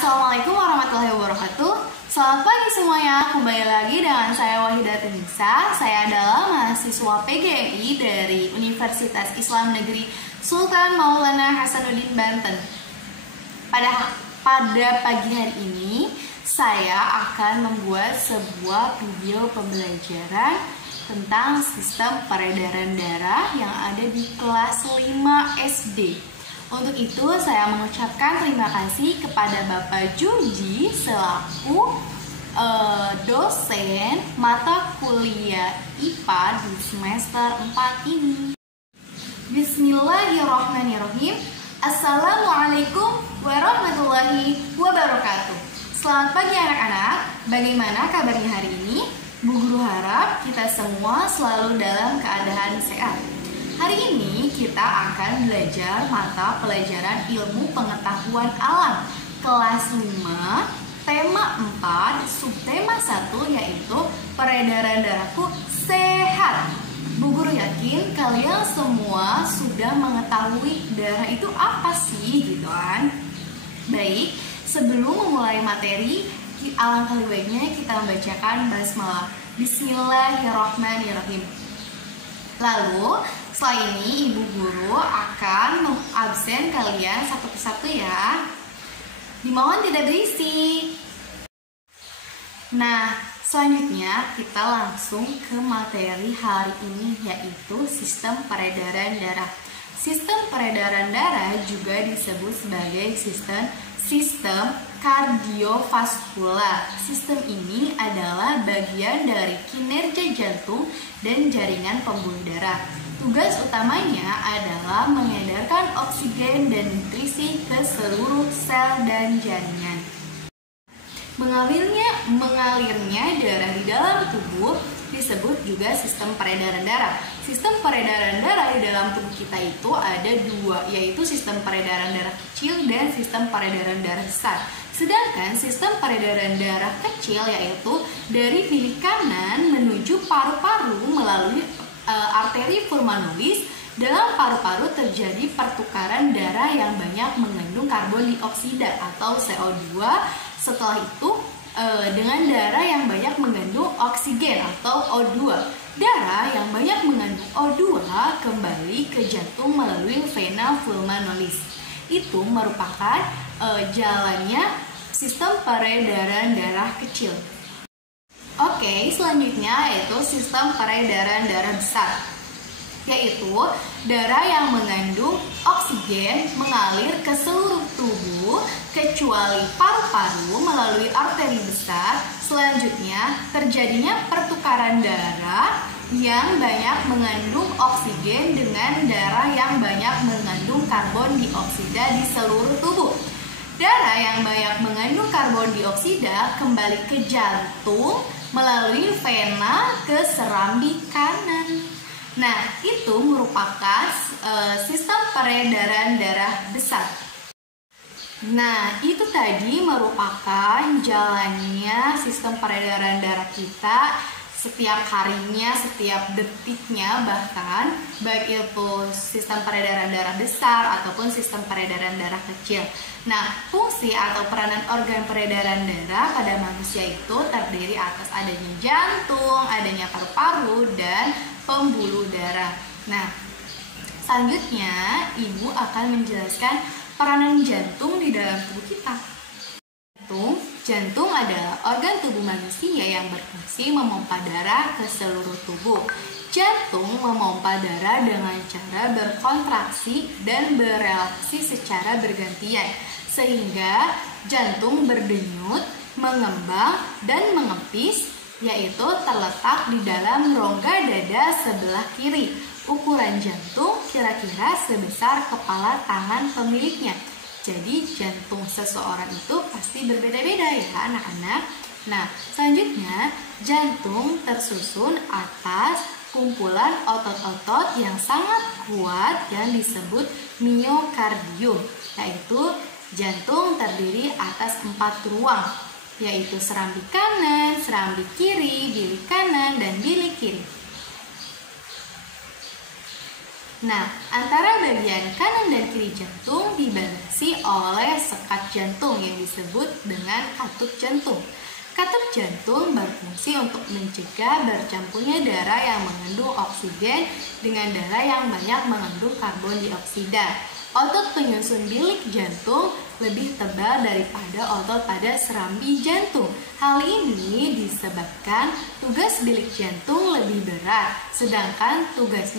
Assalamualaikum warahmatullahi wabarakatuh. Selamat pagi semuanya, kembali lagi dengan saya Wahidatul Nisa. Saya adalah mahasiswa PGRI dari Universitas Islam Negeri Sultan Maulana Hasanuddin Banten. Pada pagi hari ini, saya akan membuat sebuah video pembelajaran tentang sistem peredaran darah yang ada di kelas 5 SD. Untuk itu saya mengucapkan terima kasih kepada Bapak Junji selaku dosen mata kuliah IPA di semester 4 ini. Bismillahirrahmanirrahim. Assalamualaikum warahmatullahi wabarakatuh. Selamat pagi anak-anak. Bagaimana kabarnya hari ini? Bu Guru harap kita semua selalu dalam keadaan sehat. Hari ini kita akan belajar mata pelajaran ilmu pengetahuan alam kelas 5, tema 4, subtema 1 yaitu peredaran darahku sehat. Bu Guru yakin kalian semua sudah mengetahui darah itu apa sih gitu kan. Baik, sebelum memulai materi, alangkah baiknya kita membacakan basmalah. Bismillahirrahmanirrahim. Lalu setelah ini Ibu Guru akan mengabsen kalian satu persatu ya. Dimohon tidak berisik. Nah, selanjutnya kita langsung ke materi hari ini yaitu sistem peredaran darah. Sistem peredaran darah juga disebut sebagai sistem kardiovaskular. Sistem ini adalah bagian dari kinerja jantung dan jaringan pembuluh darah. Tugas utamanya adalah mengedarkan oksigen dan nutrisi ke seluruh sel dan jaringan. Mengalirnya darah di dalam tubuh disebut juga sistem peredaran darah. Sistem peredaran darah di dalam tubuh kita itu ada dua, yaitu sistem peredaran darah kecil dan sistem peredaran darah besar. Sedangkan sistem peredaran darah kecil yaitu dari bilik kanan menuju paru-paru melalui arteri pulmonalis. Dalam paru-paru terjadi pertukaran darah yang banyak mengandung karbon dioksida atau CO2. Setelah itu dengan darah yang banyak mengandung oksigen atau O2. Darah yang banyak mengandung O2 kembali ke jantung melalui vena pulmonalis. Itu merupakan jalannya sistem peredaran darah kecil. Oke, selanjutnya yaitu sistem peredaran darah besar, yaitu darah yang mengandung oksigen mengalir ke seluruh tubuh kecuali paru-paru melalui arteri besar. Selanjutnya terjadinya pertukaran darah yang banyak mengandung oksigen dengan darah yang banyak mengandung karbon dioksida di seluruh tubuh. Darah yang banyak mengandung karbon dioksida kembali ke jantung melalui vena ke serambi kanan. Nah, itu merupakan sistem peredaran darah besar. Nah, itu tadi merupakan jalannya sistem peredaran darah kita setiap harinya, setiap detiknya, bahkan baik itu sistem peredaran darah besar ataupun sistem peredaran darah kecil. Nah, fungsi atau peranan organ peredaran darah pada manusia itu terdiri atas adanya jantung, adanya paru-paru, dan pembuluh darah. Nah, selanjutnya Ibu akan menjelaskan peranan jantung di dalam tubuh kita. Jantung adalah organ tubuh manusia yang berfungsi memompa darah ke seluruh tubuh. Jantung memompa darah dengan cara berkontraksi dan berelaksasi secara bergantian, sehingga jantung berdenyut, mengembang, dan mengepis, yaitu terletak di dalam rongga dada sebelah kiri. Ukuran jantung kira-kira sebesar kepala tangan pemiliknya. Jadi jantung seseorang itu pasti berbeda-beda ya anak-anak. Nah, selanjutnya jantung tersusun atas kumpulan otot-otot yang sangat kuat yang disebut miokardium, yaitu jantung terdiri atas 4 ruang, yaitu serambi kanan, serambi kiri, bilik kanan, dan bilik kiri. Nah, antara bagian kanan dan kiri jantung dibatasi oleh sekat jantung yang disebut dengan katup jantung. Katup jantung berfungsi untuk mencegah bercampurnya darah yang mengandung oksigen dengan darah yang banyak mengandung karbon dioksida. Otot penyusun bilik jantung lebih tebal daripada otot pada serambi jantung. Hal ini disebabkan tugas bilik jantung lebih berat, sedangkan tugas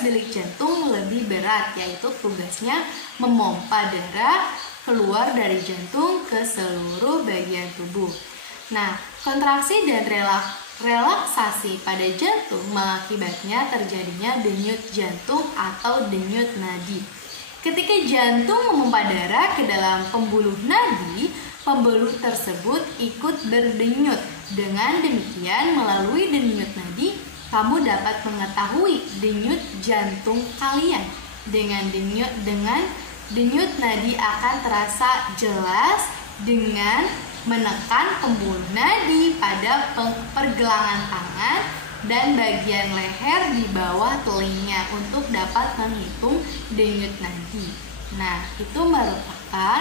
bilik jantung lebih berat, yaitu tugasnya memompa darah keluar dari jantung ke seluruh bagian tubuh. Nah, kontraksi dan relaksasi pada jantung mengakibatnya terjadinya denyut jantung atau denyut nadi. Ketika jantung memompa darah ke dalam pembuluh nadi, pembuluh tersebut ikut berdenyut. Dengan demikian, melalui denyut nadi, kamu dapat mengetahui denyut jantung kalian. Dengan denyut nadi akan terasa jelas dengan menekan pembuluh nadi pada pergelangan tangan dan bagian leher di bawah telinga untuk dapat menghitung denyut nadi. Nah, itu merupakan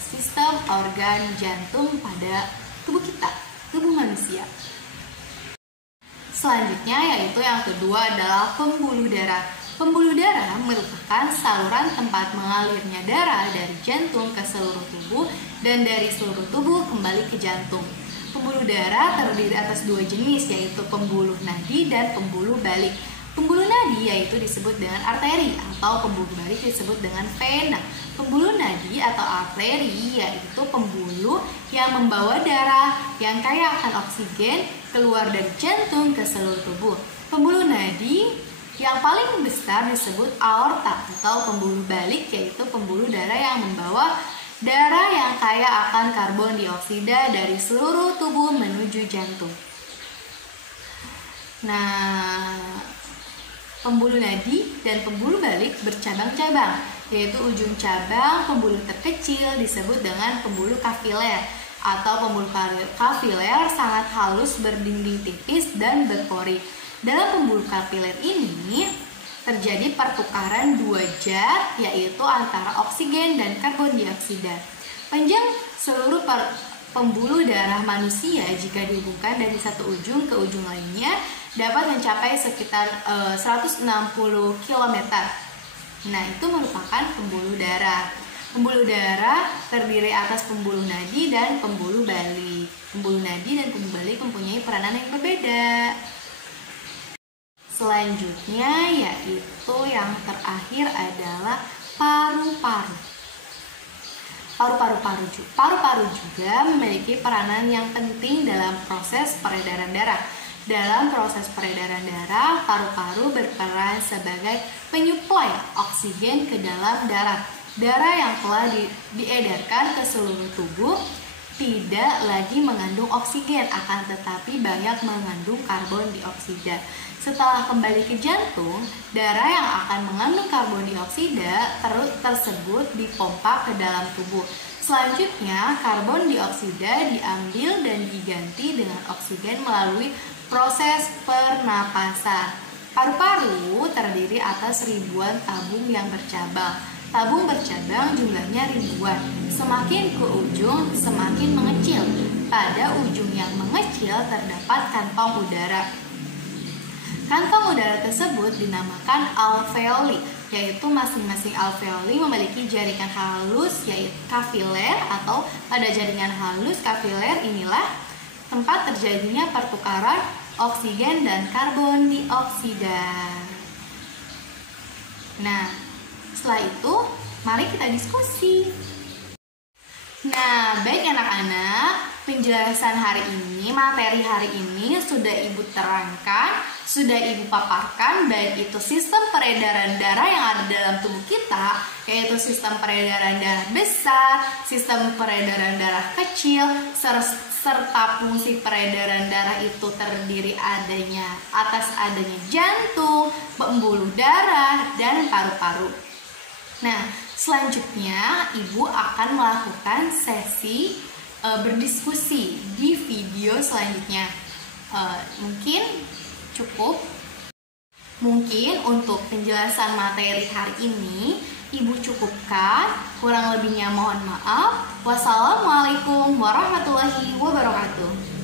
sistem organ jantung pada tubuh kita, tubuh manusia. Selanjutnya yaitu yang kedua adalah pembuluh darah. Pembuluh darah merupakan saluran tempat mengalirnya darah dari jantung ke seluruh tubuh dan dari seluruh tubuh kembali ke jantung. Pembuluh darah terdiri atas dua jenis, yaitu pembuluh nadi dan pembuluh balik. Pembuluh nadi yaitu disebut dengan arteri atau pembuluh balik disebut dengan vena. Pembuluh nadi atau arteri yaitu pembuluh yang membawa darah yang kaya akan oksigen keluar dari jantung ke seluruh tubuh. Pembuluh nadi yang paling besar disebut aorta atau pembuluh balik, yaitu pembuluh darah yang membawa darah yang kaya akan karbon dioksida dari seluruh tubuh menuju jantung. Nah, pembuluh nadi dan pembuluh balik bercabang-cabang, yaitu ujung cabang pembuluh terkecil disebut dengan pembuluh kapiler atau pembuluh kapiler sangat halus berdinding tipis dan berpori. Dalam pembuluh kapiler ini terjadi pertukaran dua zat, yaitu antara oksigen dan karbon dioksida. Panjang seluruh pembuluh darah manusia jika dihubungkan dari satu ujung ke ujung lainnya dapat mencapai sekitar 160 km. Nah, itu merupakan pembuluh darah. Pembuluh darah terdiri atas pembuluh nadi dan pembuluh balik. Pembuluh nadi dan pembuluh balik mempunyai peranan yang berbeda. Selanjutnya yaitu yang terakhir adalah paru-paru. Paru-paru juga memiliki peranan yang penting dalam proses peredaran darah. Dalam proses peredaran darah, paru-paru berperan sebagai penyuplai oksigen ke dalam darah. Darah yang telah diedarkan ke seluruh tubuh tidak lagi mengandung oksigen, akan tetapi banyak mengandung karbon dioksida. Setelah kembali ke jantung, darah yang akan mengandung karbon dioksida tersebut dipompa ke dalam tubuh. Selanjutnya, karbon dioksida diambil dan diganti dengan oksigen melalui proses pernapasan. Paru-paru terdiri atas ribuan tabung yang bercabang. Tabung bercabang jumlahnya ribuan. Semakin ke ujung, semakin mengecil. Pada ujung yang mengecil terdapat kantong udara. Kantong udara tersebut dinamakan alveoli, yaitu masing-masing alveoli memiliki jaringan halus yaitu kapiler, atau pada jaringan halus kapiler inilah tempat terjadinya pertukaran oksigen dan karbon dioksida. Nah, setelah itu mari kita diskusi. Nah, baik anak-anak, penjelasan hari ini, materi hari ini sudah Ibu terangkan, sudah Ibu paparkan, baik itu sistem peredaran darah yang ada dalam tubuh kita, yaitu sistem peredaran darah besar, sistem peredaran darah kecil, serta fungsi peredaran darah itu terdiri atas adanya jantung, pembuluh darah, dan paru-paru. Nah, selanjutnya Ibu akan melakukan sesi berdiskusi di video selanjutnya. Mungkin cukup. Mungkin untuk penjelasan materi hari ini Ibu cukupkan, kurang lebihnya mohon maaf. Wassalamualaikum warahmatullahi wabarakatuh.